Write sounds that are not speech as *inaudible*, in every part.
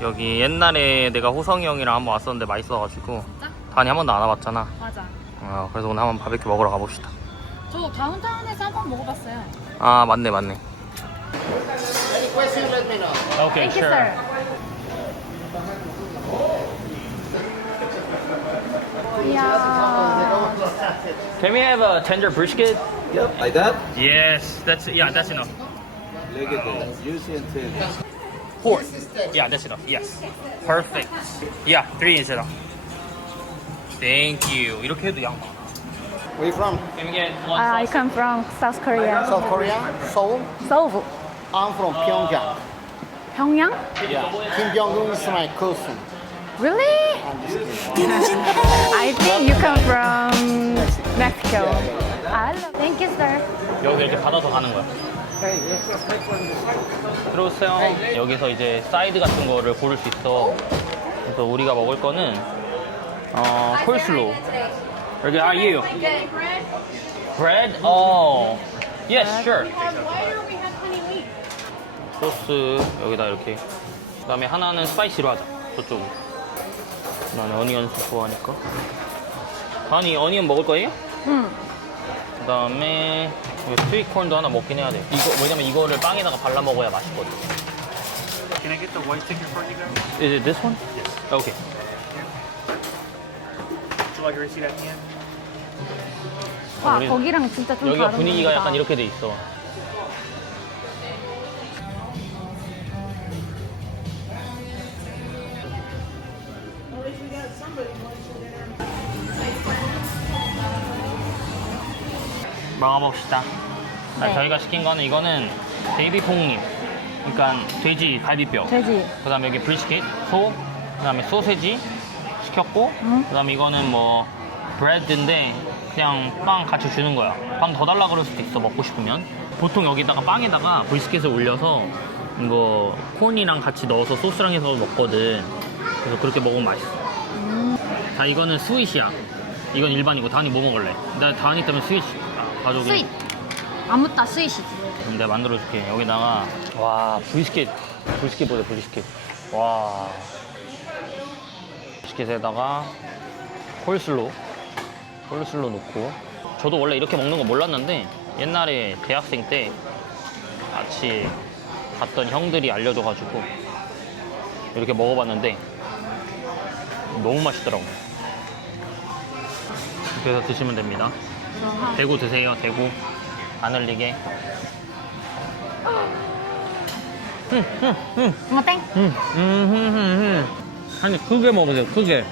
여기 옛날에 내가 호성이 형이랑 한번 왔었는데 맛있어가지고 진짜? 다니 한 번도 안 와봤잖아. 맞아. 어, 그래서 오늘 한번 바베큐 먹으러 가봅시다. 저 다운타운에서 한 번 먹어봤어요. 아 맞네 맞네. 오케이, Thank you, sir. 이야. Can we have a tender brisket? Yep, like that. Yes, that's yeah, that's enough. Leg it there. Juicy and thin. Four. Yeah, that's enough. Yes. Perfect. Yeah, three is enough. Thank you. 이렇게 해도 양 많아. Where you from? Can we get one I sauce? come from South Korea. South Korea, Seoul. Seoul. I'm from Pyongyang. 평양? Yeah. Kim Jong Un is my cousin. Really? *laughs* I'm just kidding. I think you come from Mexico. I love. Thank you, sir. 여기 이렇게 받아서 가는 거야. 들어오세요. 여기서 이제 사이드 같은 거를 고를 수 있어. 그래서 우리가 먹을 거는 어 콜슬로. 여기 are you? Bread? Oh. Yes, sure. 소스 여기다 이렇게. 그다음에 하나는 스파이시로 하자. 저쪽은. 나는 어니언 스 좋아하니까. 아니 어니언 먹을 거예요? 응. 그다음에 이거 스위트콘도 하나 먹긴 해야 돼. 이거 왜냐면 이거를 빵에다가 발라 먹어야 맛있거든. Can I get the white ticket for you guys? Is it this one? Yes. Okay. Would you like a receipt at the end? 와, 우리- 거기랑 진짜 좀 여기가 다른 분위기가. 약간 이렇게 돼 있어. 먹어봅시다. 자, 네. 저희가 시킨 거는 이거는 베이비 퐁잎, 그러니까 돼지 갈비뼈. 돼지. 그다음에 여기 브리스킷, 소, 그다음에 소세지 시켰고, 응. 그다음에 이거는 뭐 브레드인데 그냥 빵 같이 주는 거야. 빵 더 달라 그럴 수도 있어 먹고 싶으면. 보통 여기다가 빵에다가 브리스킷을 올려서 이거 콘이랑 같이 넣어서 소스랑 해서 먹거든. 그래서 그렇게 먹으면 맛있어. 자 이거는 스윗이야. 이건 일반이고 다니 뭐 먹을래? 나 다니 때문에 스윗 아, 가족이. 스윗. 아무따 스윗이지. 그럼 내가 만들어줄게. 여기다가 와 브리스켓 브리스켓 보자 브리스켓. 와 브리스켓에다가 콜슬로 콜슬로 넣고 저도 원래 이렇게 먹는 거 몰랐는데 옛날에 대학생 때 같이 갔던 형들이 알려줘가지고 이렇게 먹어봤는데 너무 맛있더라고. 그래서 드시면 됩니다. 대구 드세요, 대구. 안 흘리게. 엄마 땡. 음, 음, 음, 음, 음. 아니 크게 먹으세요 크게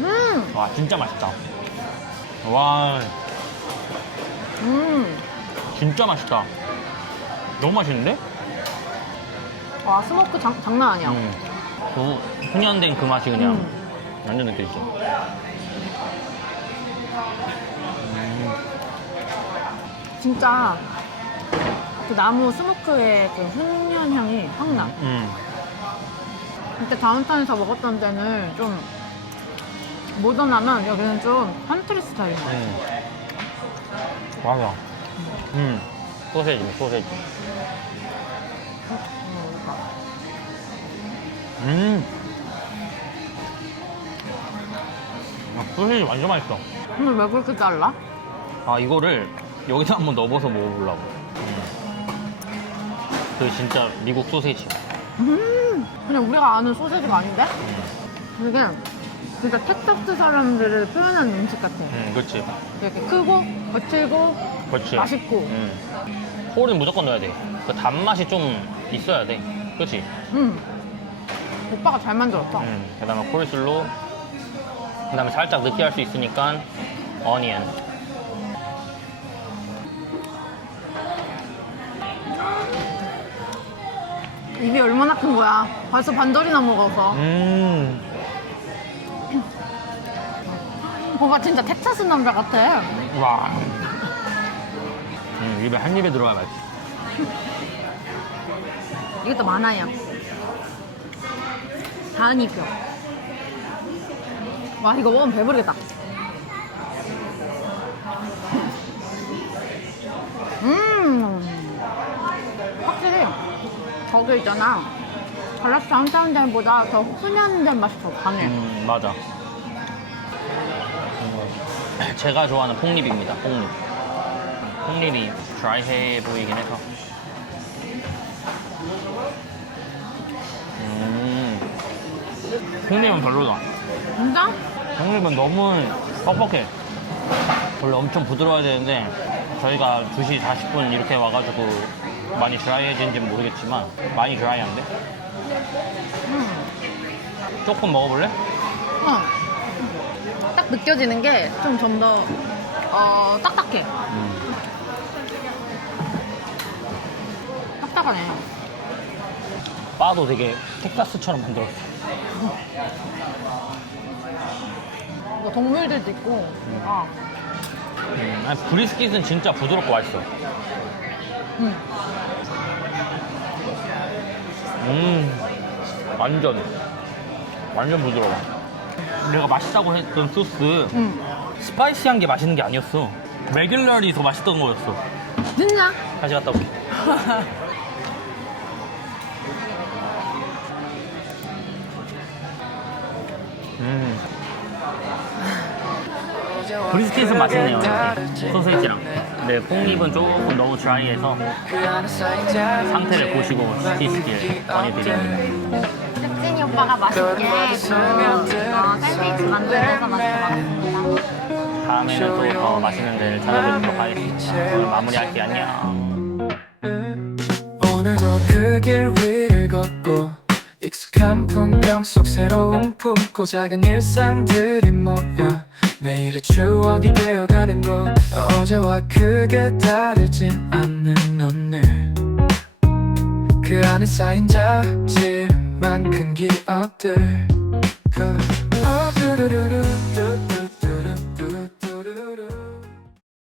음. 와 진짜 맛있다 와 음. 진짜 맛있다 너무 맛있는데? 와, 스모크 장, 장난 아니야. 음. 그 훈연된 그 맛이 그냥 음. 완전 느껴지죠 진짜 그 나무 스모크의 그 훈연 향이 확 나. 음. 그때 다운타운에서 먹었던 데는 좀 모던하면 여기는 좀 컨트리 스타일이야. 음. 맞아 음. 소세지 소세지 음. 소세지 완전 맛있어 근데 왜 그렇게 잘라? 아 이거를 여기다 한번 넣어서 먹어보려고 음. 그 진짜 미국 소세지 음, 그냥 우리가 아는 소세지가 아닌데? 이게 진짜 텍사스 사람들을 표현하는 음식 같아. 음 그렇지 이렇게 크고, 거칠고, 그렇지 맛있고. 음. 홀은 무조건 넣어야 돼 그 단맛이 좀 있어야 돼 그렇지 음. 오빠가 잘 만들었어. 음. 그 다음에 콜슬로 그 다음에 살짝 느끼할 수 있으니까 어니언 입이 얼마나 큰 거야. 벌써 반절이나 먹어서. 음. 오빠 진짜 텍사스 남자 같아. 와 음, 입에 한 입에 들어가야 맛있어 이것도 많아요. 다은이 뼈. 와, 이거 먹으면 배부르겠다. 음. 확실히 거기 있잖아. 갈라스 한사람들보다 더 훈연된 맛이 더 강해. 음, 맞아. 음, 제가 좋아하는 폭립입니다. 폭립. 폭립이 드라이해 보이긴 해서. 음, 폭립은 별로다. 진짜? 폭립은 너무 뻑뻑해. 원래 엄청 부드러워야 되는데 저희가 2시 40분 이렇게 와가지고 많이 드라이해진지는 모르겠지만 많이 드라이한데? 음. 조금 먹어볼래? 어. 딱 느껴지는 게 좀 좀 더 어, 딱딱해. 딱딱하네. 바도 되게 텍사스처럼 만들었어. *laughs* 뭐 동물들도 있고. 아. 음, 아니, 브리스킷은 진짜 부드럽고 맛있어. 음. 음, 완전, 완전 부드러워. 내가 맛있다고 했던 소스, 음. 스파이시한 게 맛있는 게 아니었어. 레귤러리 더 맛있던 거였어. 진짜? 다시 갔다 올게. *laughs* 음. 브리스킷은 맛있네요. 이렇게. 소세지랑. 네, 폭립은 조금 너무 드라이해서 상태를 보시고 시키시길 권해드립니다. cep진이 오빠가 맛있게 그 어, 샌드위치 만들어서 맛있게 다음에는 또 더 맛있는 데를 찾아뵙도록 하겠습니다. 오늘 마무리할게요. 안녕. 오늘도 그 길 위를 걷고 익숙한 풍경 속 새로운 품고 작은 일상들이 모여 매일의 추억이 되어가는 곳 어제와 크게 다르진 않는 오늘. 그 안에 쌓인 작지만 큰 기억들. 그 어두루루루.